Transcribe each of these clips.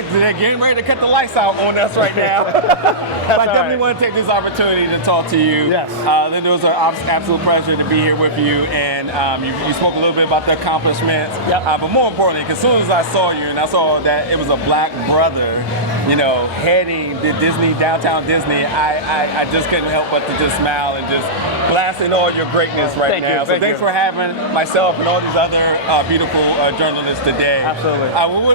they're getting ready to cut the lights out on us right now. But I definitely want to take this opportunity to talk to you. Yes. It was an absolute pleasure to be here with you, and you spoke a little bit about the accomplishments. Yep. But more importantly, because as soon as I saw you and I saw that it was a black brother, heading to Disney, downtown Disney, I just couldn't help but to just smile and just blasting all your greatness right now. So thanks for having myself and all these other beautiful journalists today. Absolutely.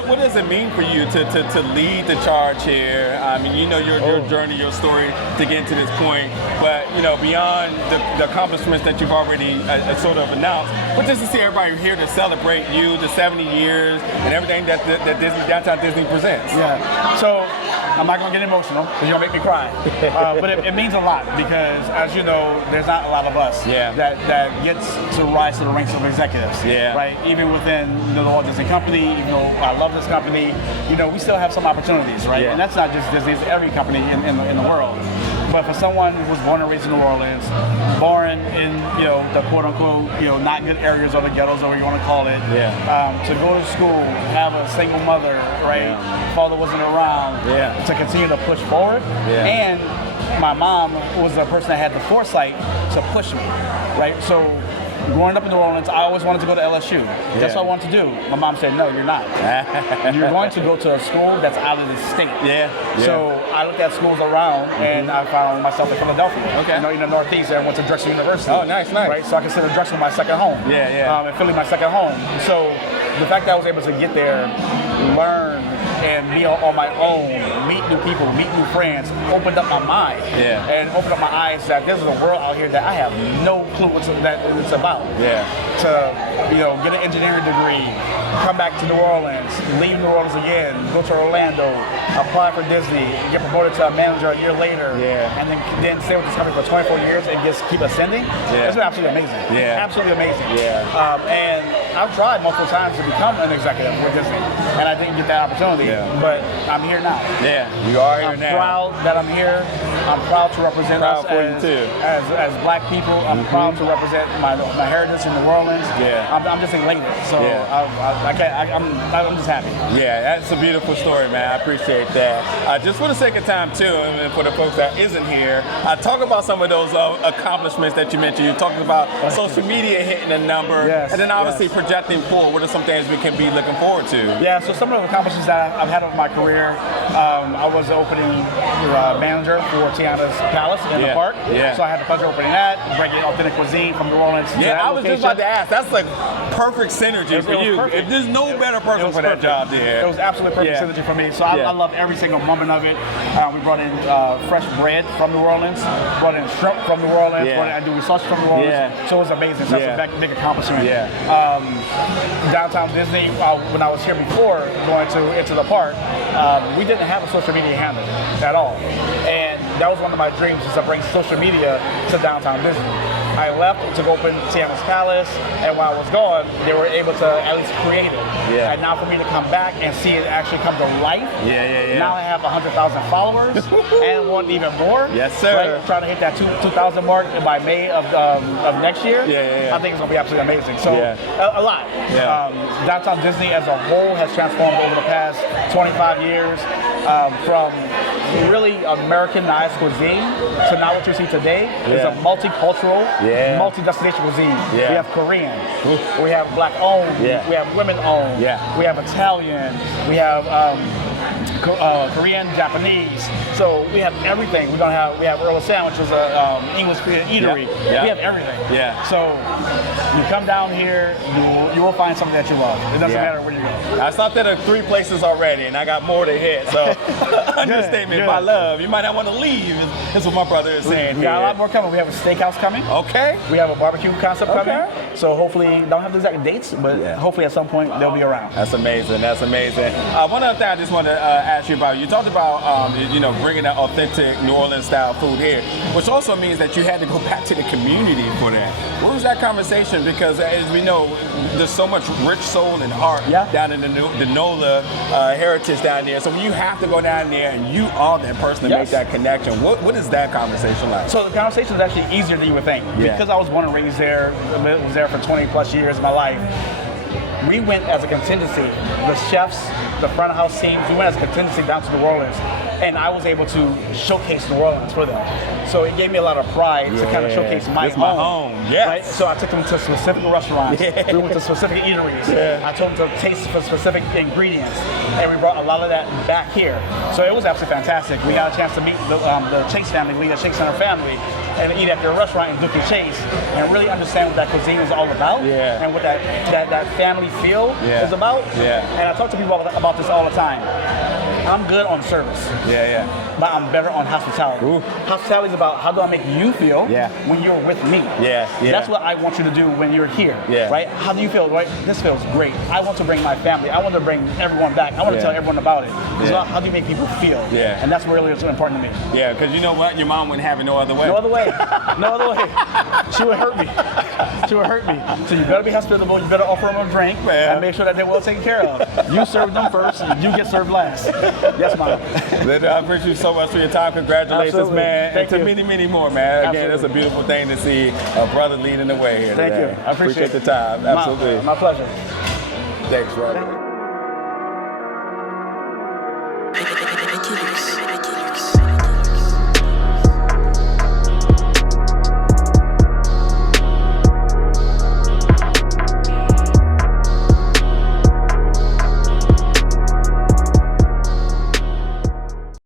What does it mean for you to lead the charge here? I mean, your journey, your story to get to this point, but beyond the accomplishments that you've already sort of announced, but just to see everybody here to celebrate you, the 70 years, and everything that Disney, downtown Disney presents. Yeah. So I'm not going to get emotional because you're going to make me cry. But it means a lot because, as you know, there's not a lot of us that gets to rise to the ranks of executives. Yeah. Right? Even within the Walt Disney Company, even though I love this company, we still have some opportunities, right? Yeah. And that's not just Disney, it's every company in the world. But for someone who was born and raised in New Orleans, born in the quote unquote not good areas or the ghettos or whatever you want to call it, to go to school, have a single mother, right? Father wasn't around, to continue to push forward, and my mom was the person that had the foresight to push me, right? So growing up in New Orleans, I always wanted to go to LSU. That's what I wanted to do. My mom said, no, you're not. You're going to go to a school that's out of the state. So I looked at schools around, and I found myself in Philadelphia. In the Northeast, I went to Drexel University. Oh, nice. Right, so I consider Drexel my second home. And Philly my second home. So the fact that I was able to get there, learn, and be on my own, meet new people, meet new friends, opened up my mind, and opened up my eyes that there's a world out here that I have no clue what it's about. To get an engineering degree, come back to New Orleans, leave New Orleans again, go to Orlando, apply for Disney, get promoted to a manager a year later, and then stay with this company for 24 years and just keep ascending. It's been absolutely amazing. Absolutely amazing. And I've tried multiple times to become an executive with Disney, and I didn't get that opportunity. But I'm here now. You are here now. I'm proud that I'm here. I'm proud to represent us as black people. I'm proud to represent my heritage in New Orleans. I'm just elated. So I'm just happy. That's a beautiful story, man. I appreciate that. Just for the sake of time too, and for the folks that isn't here, talk about some of those accomplishments that you mentioned. You're talking about social media hitting a number, and then obviously projecting forward. What are some things we can be looking forward to? So some of the accomplishments that I've had over my career, I was the opening manager for Tiana's Palace in the park. So I had the pleasure of opening that, bringing authentic cuisine from New Orleans to that I was just about to ask. That's like perfect synergy for you. Perfect. If there's no better person for that job there. It was absolutely perfect synergy for me. So I love every single moment of it. We brought in fresh bread from New Orleans, brought in shrimp from New Orleans, brought in andouille sausage from New Orleans. So it was amazing. So that's a big accomplishment. Downtown Disney, when I was here before going into the park, we didn't have a social media handle at all. And that was one of my dreams, is to bring social media to downtown Disney. I left to go open Tiana's Palace, and while I was gone, they were able to at least create it. And now for me to come back and see it actually come to life, now I have 100,000 followers and want even more. Yes, sir. Right? Trying to hit that 2,000 mark by May of next year. I think it's going to be absolutely amazing. So a lot. Downtown Disney as a whole has transformed over the past 25 years from really Americanized cuisine to now what you see today is a multicultural, multi-destination cuisine. We have Korean, we have black owned, we have women owned, we have Italian, we have Korean, Japanese. So we have everything. We have Earl of Sand, which is a English Korean eatery. We have everything. So you come down here, you will find something that you love. It doesn't matter where you go. I stopped at 3 places already, and I got more to hit. So understatement by love. You might not want to leave. That's what my brother is saying. We got a lot more coming. We have a steakhouse coming. We have a barbecue concept coming. So hopefully, don't have the exact dates, but hopefully at some point they'll be around. That's amazing. That's amazing. One other thing I just wanted to ask you about. You talked about bringing that authentic New Orleans style food here, which also means that you had to go back to the community for that. What was that conversation? Because as we know, there's so much rich soul and art down in the NOLA heritage down there. So when you have to go down there and you are that person to make that connection, what is that conversation like? So the conversation is actually easier than you would think. Because I was born and raised there, was there for 20 plus years of my life. we went as a contingency. The chefs, the front of house teams, we went as a contingency down to New Orleans, and I was able to showcase New Orleans for them. So it gave me a lot of pride to kind of showcase my home. Yes. Right? So I took them to specific restaurants. Yeah. We went to specific eateries. Yeah. I told them to taste for specific ingredients, and we brought a lot of that back here. So it was absolutely fantastic. We got a chance to meet the Chase family, lead the Shake Center family, and eat at their restaurant in Duke Chase, and really understand what that cuisine is all about, and what that family feel is about. And I talk to people about this all the time. I'm good on service. But I'm better on hospitality. Ooh. Hospitality is about how do I make you feel when you're with me. That's what I want you to do when you're here. Right? How do you feel? Right? This feels great. I want to bring my family. I want to bring everyone back. I want to tell everyone about it. It's about how do you make people feel. And that's really what's important to me. Yeah, because you know what? Your mom wouldn't have it no other way. No other way. No other way. She would hurt me. She would hurt me. So you better be hospitable. You better offer them a drink and make sure that they're well taken care of. You serve them first, and you get served last. Yes, Mom. Linda, I appreciate you so much for your time. Congratulations, man. Thank and you. to many, many more, man. Again, it's a beautiful thing to see a brother leading the way here Thank today. you. I appreciate the time. Absolutely. My pleasure. Thanks, brother.